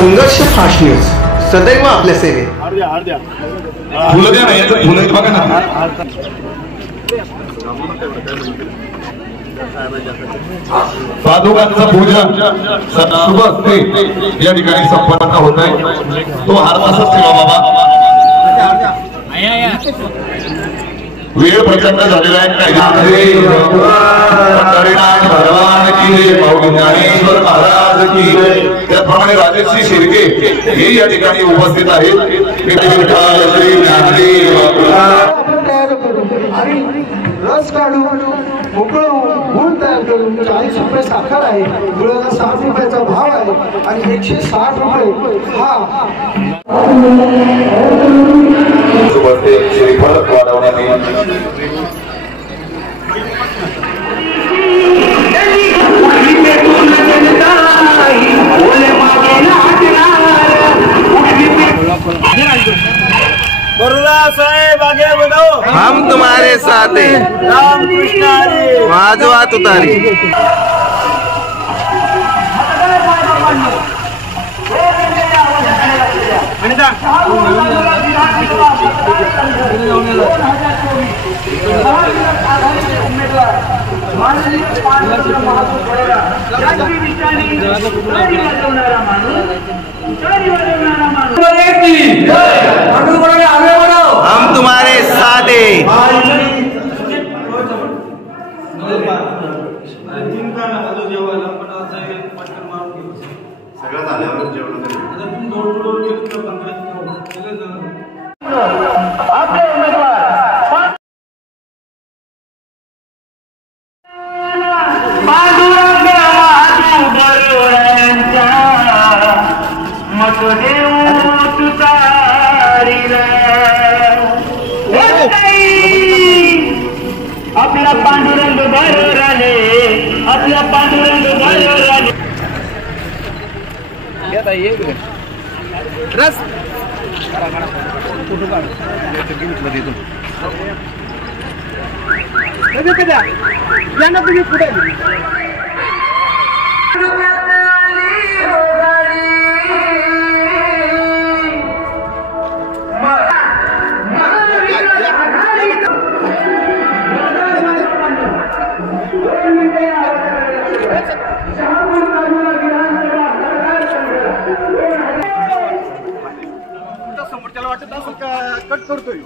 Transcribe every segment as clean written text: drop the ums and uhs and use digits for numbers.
संघर्ष fast news सदैव आपल्या सेवेत. साधुकांचं पूजन शुभ असते या ठिकाणी संपन्न होत आहे. तो हार्दासच ठेवा बाबा. वेळ प्रचंड झालेला आहे. भगवान की ज्ञानेश्वर महाराज की. त्याप्रमाणे राजश्री शिर्के हे या ठिकाणी उपस्थित आहेत. रस काढून उकळून गुळ तयार करून 40 रुपये साखर आहे, गुळाला 60 रुपयाचा भाव आहे आणि 160 रुपये हा श्रीफळ वाढवण्यात येईल. साहेब आगे बढ़ो, हम तुम्हारे साथ हैं. राम कृष्ण हरी. वाजवा तुतारी. हम तुम्हारे साथ हैं. सगळं झाल्यावर जेवण आपले उमेदवार पांडुरंग महादेव बरोबरांचा मत देऊ तुतारीला. आपला पांडुरंग बरोबर आले, आपला पांडुरंग बरोबर आले. रस तुम्ही पुढे समोरच्याला वाटत असेल का कट करतोय.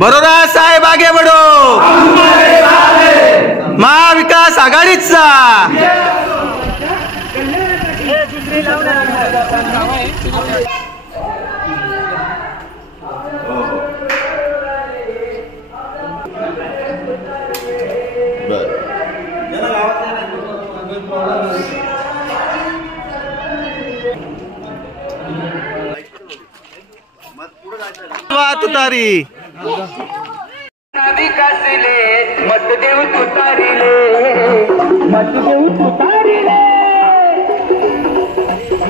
बरोरा साहेब आगे बढ़ो. महाविकास आघाडीचा. तुतारी. विकासले मत देऊ तुतारीले, मत देऊ तुतारीले.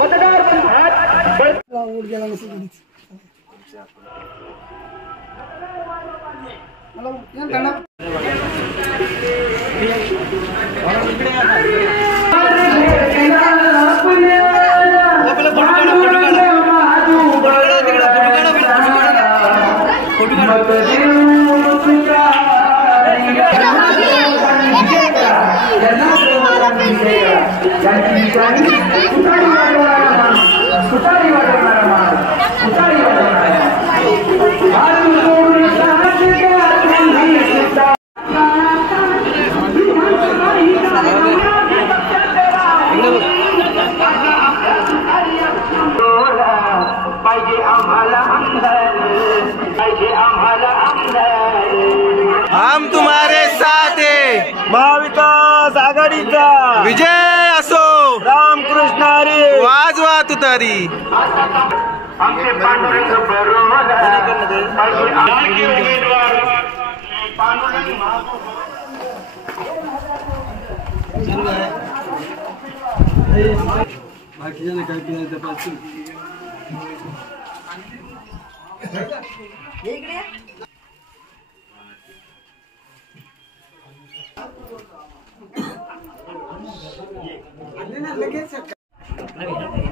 मतदार हम तुम्हारे साथ है. महाविकास आघाडीचा विजय असो. रामकृष्ण हरी. वाजवा तुतारी. आमचे पांडुरंग बरोबर लाडके उमेदवार पांडुरंग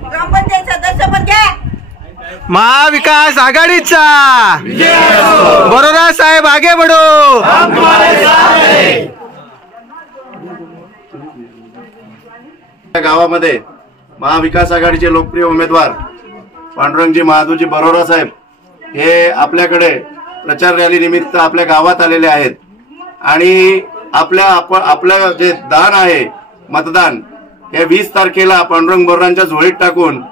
ग्रामपंचायत सदस्य पण घ्या. महाविकास आघाडीचा बरोरा साहेब आगे बढो. गावामध्ये महाविकास आघाडीचे लोकप्रिय उमेदवार पांडुरंगजी महादूजी बरोरा साहेब हे आपल्याकडे प्रचार रॅली निमित्त आपल्या गावात आलेले आहेत आणि आपलं जे दान आहे मतदान हे 20 तारखेला पांडुरंग बरोरांच्या झोळीत टाकून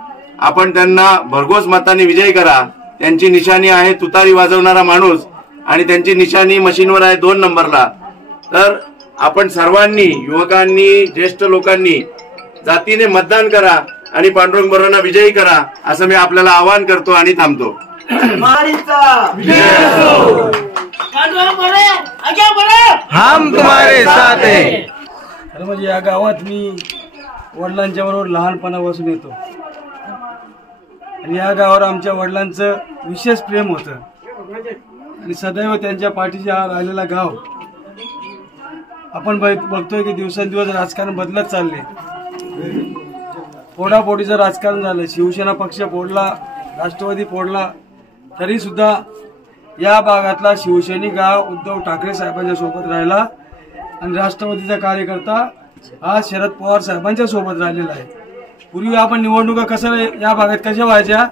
आपण त्यांना भरघोस मताने विजयी करा. त्यांची निशाणी आहे तुतारी वाजवणारा माणूस आणि त्यांची निशाणी मशीनवर आहे 2 नंबरला. तर आपण सर्वांनी युवकांनी ज्येष्ठ लोकांनी जातीने मतदान करा आणि पांडुरंग बरोरांना विजयी करा असं मी आपल्याला आवाहन करतो आणि थांबतो. हम तुम्हारे साथ है. खरं म्हणजे या गावात मी वडिलांच्या बरोबर लहानपणापासून येतो आणि या गावावर आमच्या वडिलांचं विशेष प्रेम होतं आणि सदैव त्यांच्या पाठीशी राहिलेला गाव. आपण बघतोय की दिवसेंदिवस राजकारण बदलत चालले. फोडाफोडीचं राजकारण झालं. शिवसेना पक्ष फोडला, राष्ट्रवादी फोडला, तरी सुद्धा या भागातला शिवसैनिक गाव उद्धव ठाकरे साहेबांच्या सोबत राहिला आणि राष्ट्रवादीचा कार्यकर्ता हा शरद पवार साहेबांच्या सोबत राहिलेला आहे. पूर्वी आपण निवडणुका कसं या भागात कशा व्हायच्या,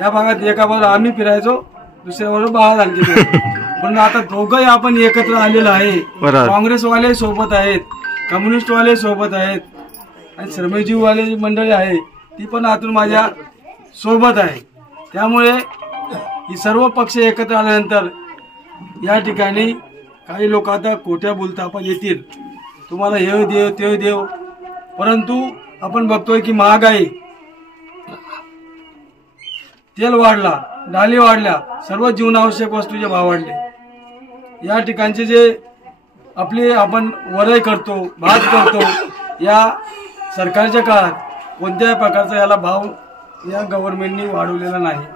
या भागात एका बाजूला आम्ही फिरायचो, दुसऱ्या बाजूला बाहेर आणले. पण आता दोघंही आपण एकत्र आलेलो आहे. काँग्रेसवाले सोबत आहेत, कम्युनिस्टवाले सोबत आहेत आणि श्रमजीववाले मंडळी आहे ती पण आतून माझ्या सोबत आहे. त्यामुळे ही सर्व पक्ष एकत्र आल्यानंतर या ठिकाणी काही लोक आता खोट्या बोलतापा येतील, तुम्हाला हे देव ते देव, परंतु आपण बघतोय की महागाई, तेल वाढला, डाली वाढल्या, सर्व जीवनावश्यक वस्तूचे भाव वाढले. या ठिकाणचे जे आपले आपण वरई करतो, भात करतो, या सरकारच्या काळात कोणत्याही प्रकारचा याला भाव या गव्हर्नमेंटनी वाढवलेला नाही.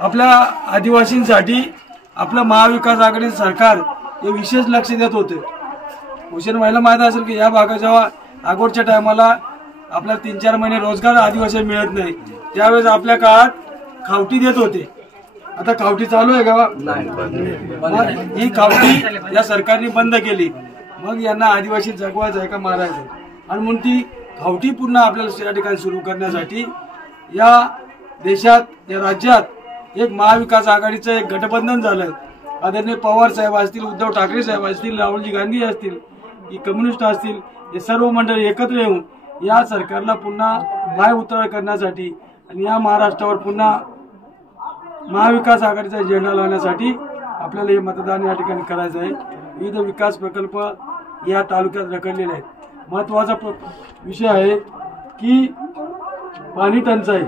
आपल्या आदिवासींसाठी आपलं महाविकास आघाडी सरकार हे विशेष लक्ष देत होते. भूषण व्हायला माहीत असेल की या भागात जेव्हा अगोदरच्या टायमाला आपल्याला 3-4 महिने रोजगार आदिवासी मिळत नाही, त्यावेळेस आपल्या काळात खावटी देत होते. आता खावटी चालू आहे का? ही खावटी या सरकारने बंद केली. मग यांना आदिवासी जगवायचं आहे का मारायचं? आणि म्हणून ती खावटी पुन्हा आपल्याला या ठिकाणी सुरू करण्यासाठी या देशात, या राज्यात एक महाविकास आघाडीचं एक गठबंधन झालं. आदरणीय पवार साहेब असतील, उद्धव ठाकरे साहेब असतील, राहुलजी गांधी असतील, की कम्युनिस्ट असतील, हे सर्व मंडळी एकत्र येऊन या सरकारला पुन्हा पाय उतार करण्यासाठी आणि या महाराष्ट्रावर पुन्हा महाविकास आघाडीचा झेंडा लावण्यासाठी आपल्याला हे मतदान या ठिकाणी करायचं आहे. विविध विकास प्रकल्प या तालुक्यात रखडलेले आहेत. महत्त्वाचा विषय आहे की पाणी टंचाई,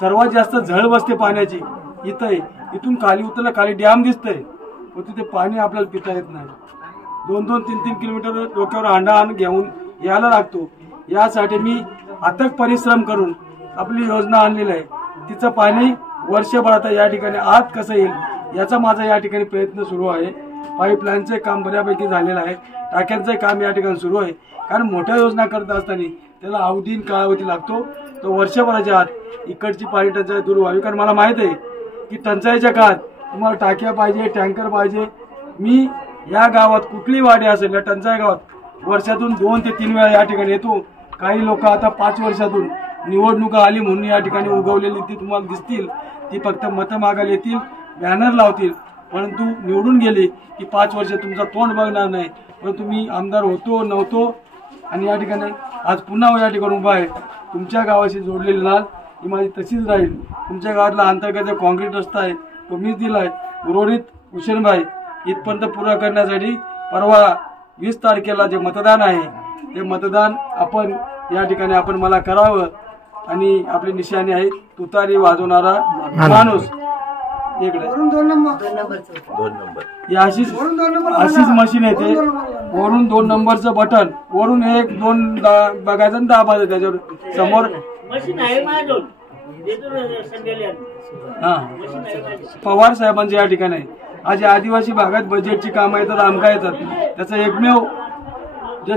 सर्वात जास्त झळ बसते पाण्याची इथं आहे. इथून खाली उतरलं, खाली डॅम दिसतंय पण तिथे पाणी आपल्याला पिता येत नाही. 2-2, 3-3 किलोमीटर डोक्यावर हांडा घेऊन यायला लागतो. यासाठी मी अथक परिश्रम करून आपली योजना आणलेली आहे. तिचं पाणी वर्षभर आता या ठिकाणी आत कसं येईल याचा माझा या ठिकाणी प्रयत्न सुरू आहे. पाईपलाईनचे काम बऱ्यापैकी झालेलं आहे, टाक्यांचं काम या ठिकाणी सुरू आहे. कारण मोठ्या योजना करत असताना त्याला अवधी कालावधी लागतो, तो वर्षभराच्या आत इकडची पाणी टंचाई दूर व्हावी. कारण मला माहीत आहे की टंचाईच्या काळात तुम्हाला टाक्या पाहिजे, टँकर पाहिजे. मी या गावात कुठली वाडी असेल या टंचाई गावात वर्षातून 2 ते 3 वेळा या ठिकाणी येतो. काही लोक आता 5 वर्षातून निवडणुका आली म्हणून या ठिकाणी उगवलेली ती तुम्हाला दिसतील. ती फक्त मतं मागायला येतील, बॅनर लावतील, परंतु निवडून गेले की 5 वर्ष तुमचा तोंड बघणार नाही. परंतु मी आमदार होतो नव्हतो आणि या ठिकाणी आज पुन्हा या ठिकाणी उभा आहे. तुमच्या गावाशी जोडलेली नाल ही माझी तशीच राहील. तुमच्या गावातला अंतर्गत जो काँक्रीट रस्ता आहे तो मीच दिला आहे. उर्वरित भूषणभाई इथपर्यंत पुरा करण्यासाठी परवा 20 तारखेला जे मतदान आहे ते मतदान आपण या ठिकाणी आपण मला करावं आणि आपली निशाणी आहे तुतारी वाजवणारा माणूस इकडे 2 नंबर ही अशीच मशीन येते वरून 2 नंबरचं बटन वरून 1 2 बघायचं आणि दाबायचं त्याच्यावर समोर मशीन आहे माझ्याजवळ देतो ना संडेला हा पवार साहेबांचे या ठिकाणी आहे. आज या आदिवासी भागात बजेटची कामं येतात आमका येतात त्याचा एकमेव जे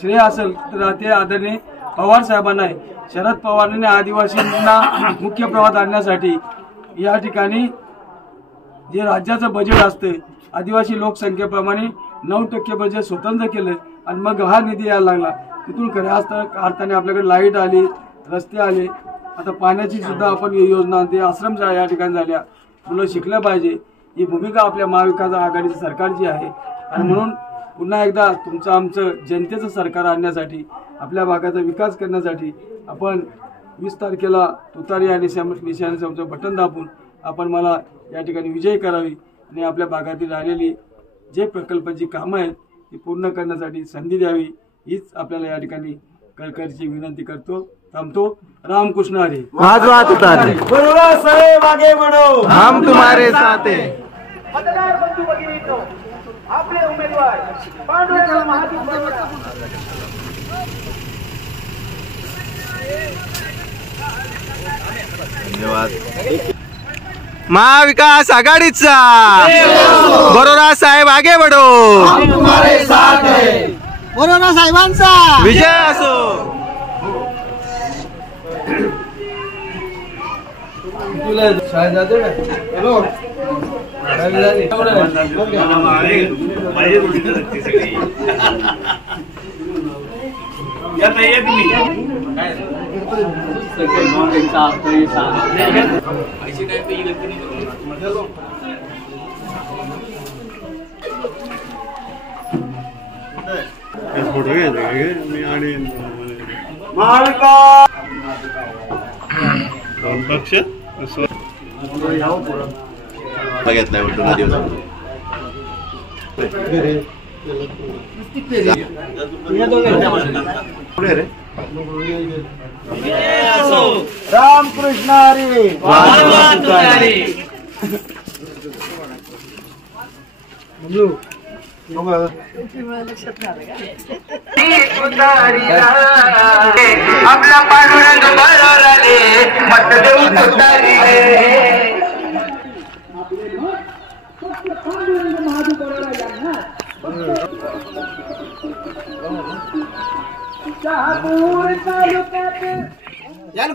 श्रेय असेल तर ते आदरणीय पवार साहेबांना आहे. शरद पवारांनी आदिवासींना मुख्य प्रवाहात आणण्यासाठी या ठिकाणी जे राज्याचं बजेट असते आदिवासी लोकसंख्येप्रमाणे 9% बजेट स्वतंत्र केलं आणि मग हा निधी यायला लागला. तिथून खऱ्या अर्थाने आपल्याकडे लाईट आली रस्ते आले आता पाण्याची सुद्धा आपण योजना ते आश्रमशाळा या ठिकाणी झाल्या मुलं शिकलं पाहिजे ही भूमिका आपल्या महाविकास आघाडीच्या सरकारची आहे. आणि म्हणून पुन्हा एकदा तुमचं आमचं जनतेचं सरकार आणण्यासाठी आपल्या भागाचा विकास करण्यासाठी आपण 20 तारखेला तुतारी आणि निशाणीचं बटन दाबून आपण मला या ठिकाणी विजयी करावी आणि आपल्या भागातील राहिलेली जे प्रकल्पाची कामं आहेत ती पूर्ण करण्यासाठी संधी द्यावी हीच आपल्याला या ठिकाणी कळकळीची विनंती करतो. थांबतो. रामकृष्ण हरी. वाजवा तुतारी. बरोरा साहेब आगे बढ़ो. हम तुम्हारे साथ हैं. मतदार बंधू भगिनींनो, आपले उमेदवार पांडुरंग महादेव धन्यवाद. महाविकास आघाडीचा बरोरा साहेब आगे बढ़ो. बरोबर साहेबांचा विजय असो. तुला शाळेत जाते का हॅलो बघितलंय उलटून दिवस पुढे रे रामकृष्ण हरी. आपला पांडुरंग बरोबर आले मत देऊ तुतारी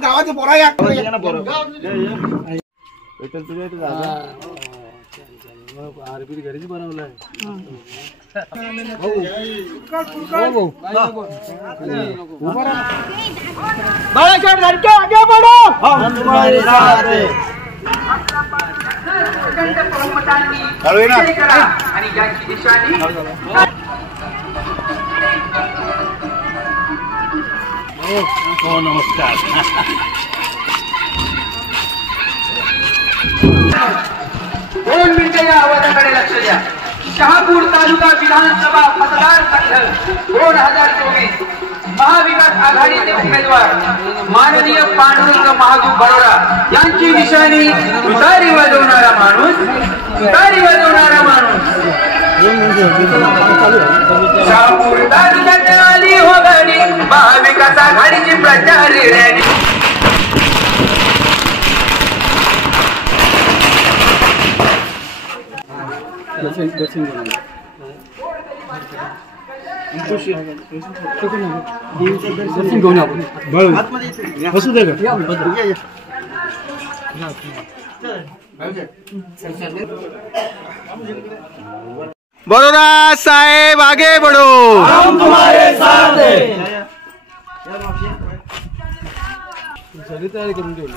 गावाचे पोरा या आरबी घरीच बनवलाय बाळासाहेब लडके आगे बढ़ो. हम तुम्हारे साथ हैं. आणि ज्यांची निशाणी हो नमस्कार. 2 मिनिटे या आवाजाकडे लक्ष द्या. शहापूर तालुका विधानसभा मतदारसंघ 2024 महाविकास आघाडीचे उमेदवार माननीय पांडुरंग महादेव बरोरा यांची निशाणी तुतारी वाजवणारा माणूस शहापूर तालुक्यात आली हो गाडी महाविकास आघाडीची प्रचारी रॅली. बरोरा साहेब आगे बढ़ो. हम तुम्हारे साथ हैं. तयारी करून ठेवली.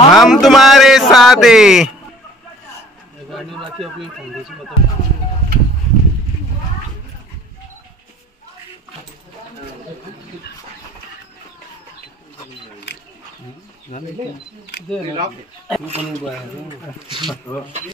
हम तुम्हारे साथ हैं. तू पण उभा आहे.